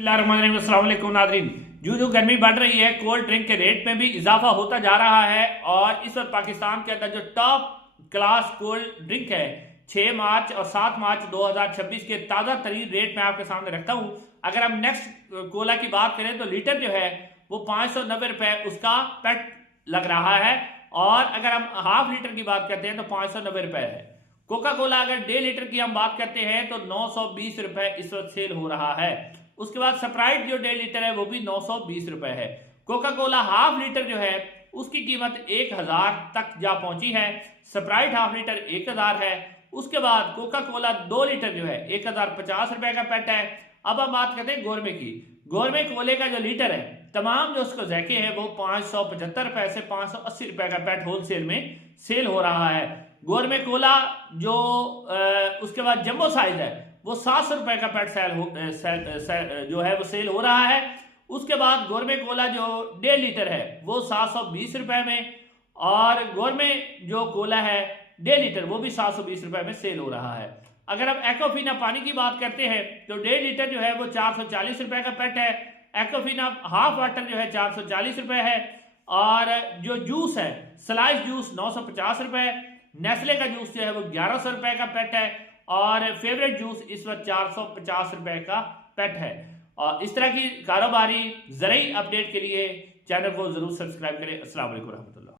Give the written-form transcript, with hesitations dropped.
अस्सलाम नादरीन। जो गर्मी बढ़ रही है, कोल्ड ड्रिंक के रेट में भी इजाफा होता जा रहा है और इस वक्त पाकिस्तान के अंदर जो टॉप क्लास कोल्ड ड्रिंक है 6 मार्च और 7 मार्च 2026 के ताज़ा तरीन रेट में आपके सामने रखता हूं। अगर हम नेक्स्ट कोला की बात करें तो लीटर जो है वो 590 रुपए उसका पेट लग रहा है और अगर हम हाफ लीटर की बात करते हैं तो 590 रुपए है। कोका कोला अगर 1.5 लीटर की हम बात करते हैं तो 920 रुपए इस वक्त सेल हो रहा है। उसके बाद स्प्राइट जो 1.5 लीटर है वो भी 920 रुपए है। कोका कोला हाफ लीटर जो है उसकी कीमत 1000 तक जा पहुंची है। स्प्राइट हाफ लीटर 1000 है। उसके बाद कोका कोला 2 लीटर जो है 1050 रुपए का पेट है। अब हम बात करते हैं गोरमे की। गोरमे कोले का जो लीटर है तमाम जो उसको जैके है वो 575 रुपए से 580 रुपए का पेट होलसेल में सेल हो रहा है। गोरमे कोला जो उसके बाद जंबो साइज है वो 700 रुपए का पेट जो है वो सेल हो रहा है। उसके बाद गोरमे कोला जो 1.5 लीटर है वो 720 रुपए में और गोरमे जो कोला है 1.5 लीटर वो भी 720 रुपए में सेल हो रहा है। अगर हम एक्वाफिना पानी की बात करते हैं तो 1.5 लीटर जो है वो 440 रुपए का पेट है। एक्वाफिना हाफ वाटर जो है 440 रुपए है और जो जूस है स्लाइस जूस 950 रुपए, नेस्ले का जूस जो है वो 1100 रुपए का पेट है और फेवरेट जूस इस वक्त 450 रुपए का पेट है। और इस तरह की कारोबारी ज़रूरी अपडेट के लिए चैनल को जरूर सब्सक्राइब करें। अस्सलाम वालेकुम रहमतुल्लाह।